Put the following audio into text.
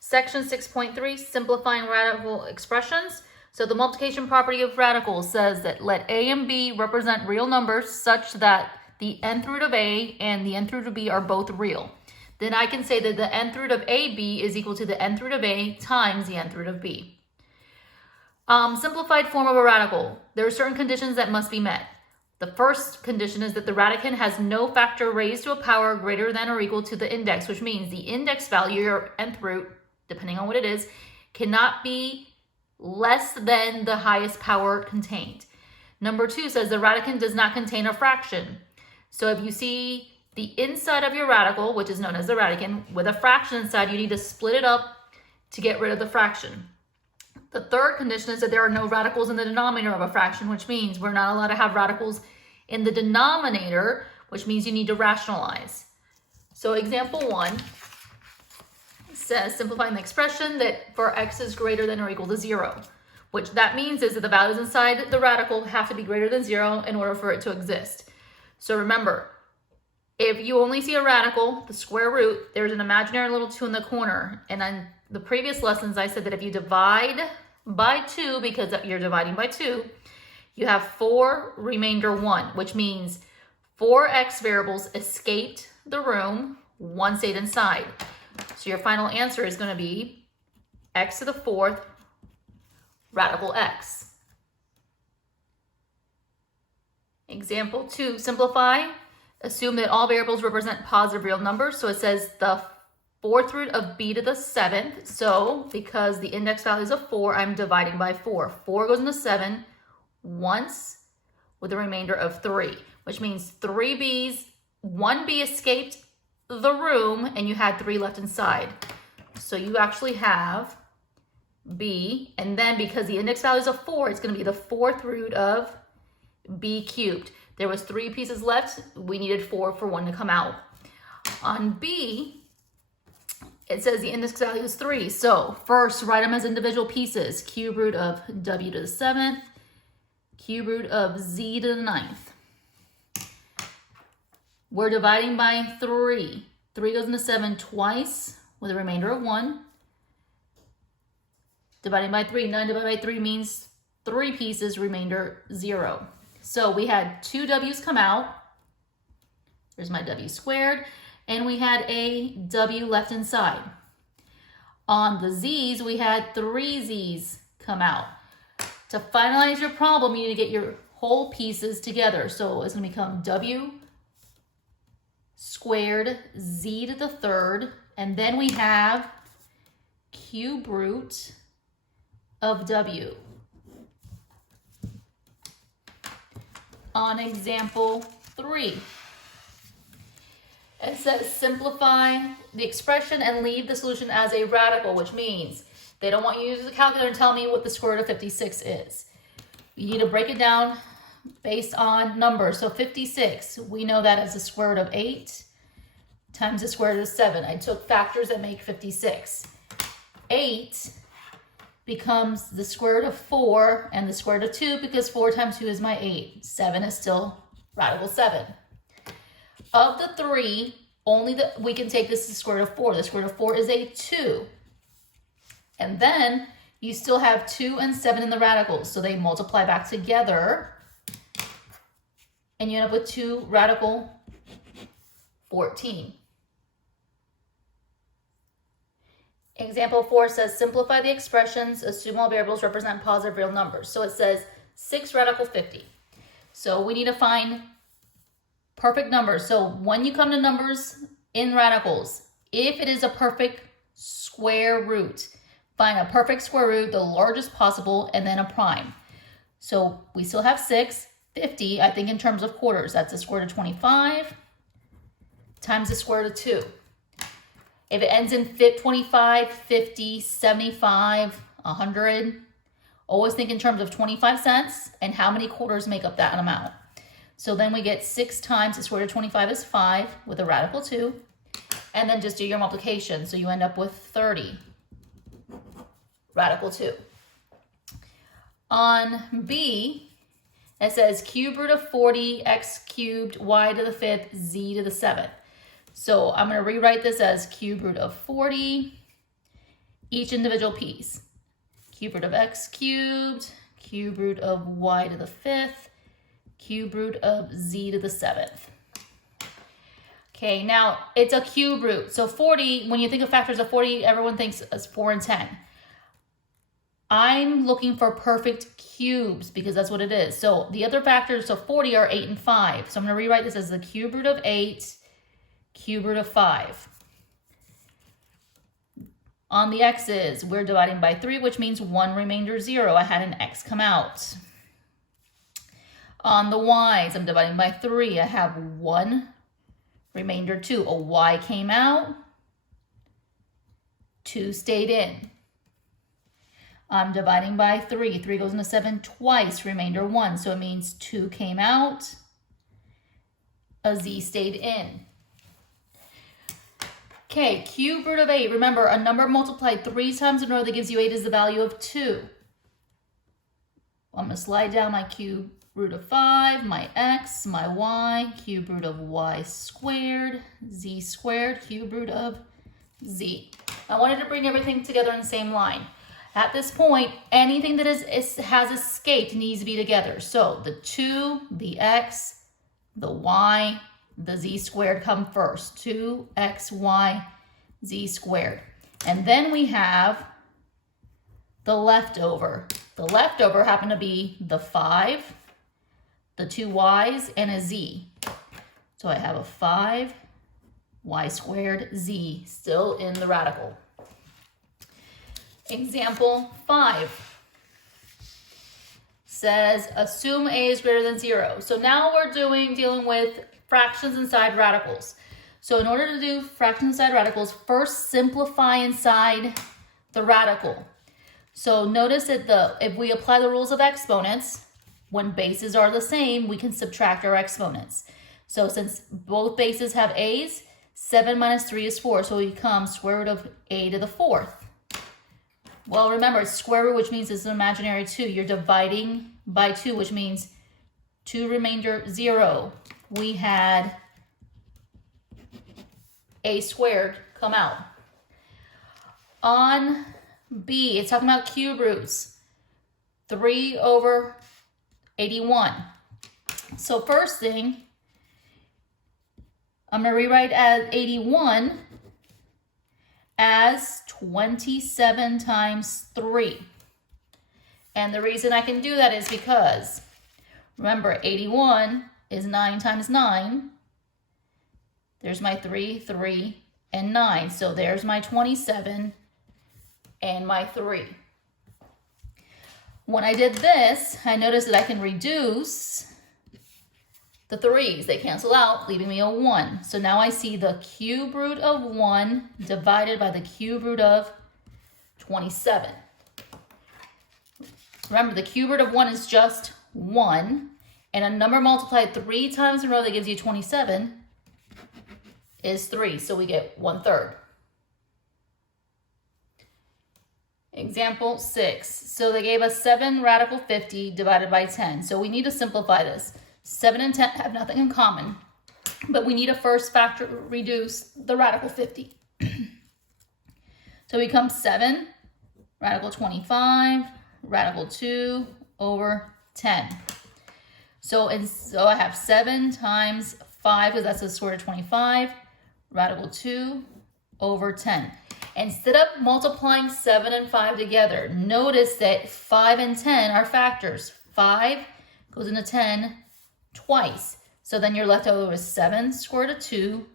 Section 6.3, simplifying radical expressions. So the multiplication property of radicals says that let a and b represent real numbers such that the nth root of a and the nth root of b are both real. Then I can say that the nth root of ab is equal to the nth root of a times the nth root of b. Simplified form of a radical. There are certain conditions that must be met. The first condition is that the radicand has no factor raised to a power greater than or equal to the index, which means the index value, or nth root, depending on what it is, cannot be less than the highest power contained. Number 2 says the radicand does not contain a fraction. So if you see the inside of your radical, which is known as the radicand, with a fraction inside, you need to split it up to get rid of the fraction. The third condition is that there are no radicals in the denominator of a fraction, which means we're not allowed to have radicals in the denominator, which means you need to rationalize. So example 1 says simplifying the expression that for x is greater than or equal to 0, which that means is that the values inside the radical have to be greater than 0 in order for it to exist. So remember, if you only see a radical, the square root, there's an imaginary little 2 in the corner. And on the previous lessons, I said that if you divide by 2, because you're dividing by 2, you have 4 remainder 1, which means 4 x variables escaped the room, 1 stayed inside. So your final answer is going to be x to the 4th radical x. Example 2, simplify. Assume that all variables represent positive real numbers. So it says the 4th root of b to the 7th. So because the index value is a 4, I'm dividing by 4. 4 goes into 7 once with a remainder of 3, which means 3 b's, 1 b escaped the room and you had 3 left inside. So you actually have b, and then because the index value is a 4, it's going to be the 4th root of b cubed. There was 3 pieces left. We needed 4 for 1 to come out. On b, it says the index value is 3. So first, write them as individual pieces. Cube root of w to the 7th, cube root of z to the 9th. We're dividing by 3. 3 goes into 7 twice with a remainder of 1. Dividing by 3, 9 divided by 3 means 3 pieces, remainder 0. So we had 2 w's come out. There's my w squared. And we had a w left inside. On the z's, we had 3 z's come out. To finalize your problem, you need to get your whole pieces together. So it's going to become w squared z to the 3rd. And then we have cube root of w. On example 3, it says simplify the expression and leave the solution as a radical, which means they don't want you to use the calculator and tell me what the square root of 56 is. You need to break it down based on numbers. So 56, we know that as the square root of 8 times the square root of 7. I took factors that make 56. 8 becomes the square root of 4 and the square root of 2 because 4 times 2 is my 8. 7 is still radical 7. Of the 3, only we can take this to the square root of 4. The square root of 4 is a 2. And then you still have 2 and 7 in the radicals. So they multiply back together. And you end up with 2 radical 14. Example 4 says simplify the expressions, assume all variables represent positive real numbers. So it says 6 radical 50. So we need to find perfect numbers. So when you come to numbers in radicals, if it is a perfect square root, find a perfect square root, the largest possible, and then a prime. So we still have 6, 50, I think in terms of quarters. That's the square root of 25 times the square root of 2. If it ends in 25, 50, 75, 100, always think in terms of 25 cents and how many quarters make up that amount. So then we get 6 times the square root of 25 is 5 with a radical 2. And then just do your multiplication. So you end up with 30 radical 2. On B, it says cube root of 40, x cubed, y to the 5th, z to the 7th. So I'm going to rewrite this as cube root of 40 each individual piece. Cube root of x cubed, cube root of y to the 5th, cube root of z to the 7th. Okay, now it's a cube root. So 40, when you think of factors of 40, everyone thinks as 4 and 10. I'm looking for perfect cubes because that's what it is. So the other factors of 40 are 8 and 5. So I'm going to rewrite this as the cube root of 8, cube root of 5. On the x's, we're dividing by 3, which means 1 remainder 0. I had an x come out. On the y's, I'm dividing by 3. I have 1 remainder 2. A y came out, 2 stayed in. I'm dividing by 3. 3 goes into 7 twice, remainder 1. So it means 2 came out, a z stayed in. Okay, cube root of 8. Remember, a number multiplied 3 times in a row that gives you 8 is the value of 2. I'm going to slide down my cube root of 5, my x, my y, cube root of y squared, z squared, cube root of z. I wanted to bring everything together in the same line. At this point, anything that has escaped needs to be together. So the 2, the x, the y, the z squared come first. 2xy z squared. And then we have the leftover. The leftover happened to be the 5, the 2 y's, and a z. So I have a 5 y squared z still in the radical. Example 5 says assume a is greater than 0. So now we're dealing with fractions inside radicals. So in order to do fractions inside radicals, first simplify inside the radical. So notice that if we apply the rules of exponents, when bases are the same, we can subtract our exponents. So since both bases have a's, 7 minus 3 is 4. So it becomes square root of a to the 4th. Well, remember, it's square root, which means it's an imaginary 2. You're dividing by 2, which means 2 remainder 0. We had a squared come out. On B, it's talking about cube roots. 3 over 81. So first thing, I'm going to rewrite as 81 as 27 times 3. And the reason I can do that is because, remember, 81 is 9 times 9. There's my 3, 3, and 9. So there's my 27 and my 3. When I did this, I noticed that I can reduce the 3's. They cancel out, leaving me a 1. So now I see the cube root of 1 divided by the cube root of 27. Remember, the cube root of 1 is just 1. And a number multiplied 3 times in a row that gives you 27 is 3. So we get 1/3. Example 6. So they gave us 7 radical 50 divided by 10. So we need to simplify this. 7 and 10 have nothing in common, but we need to first factor reduce the radical 50. So it becomes 7 radical 25 radical 2 over 10. So I have 7 times 5, because that's the square root of 25, radical 2 over 10. Instead of multiplying 7 and 5 together, notice that 5 and 10 are factors. 5 goes into 10 twice. So then you're left over with 7 square root of 2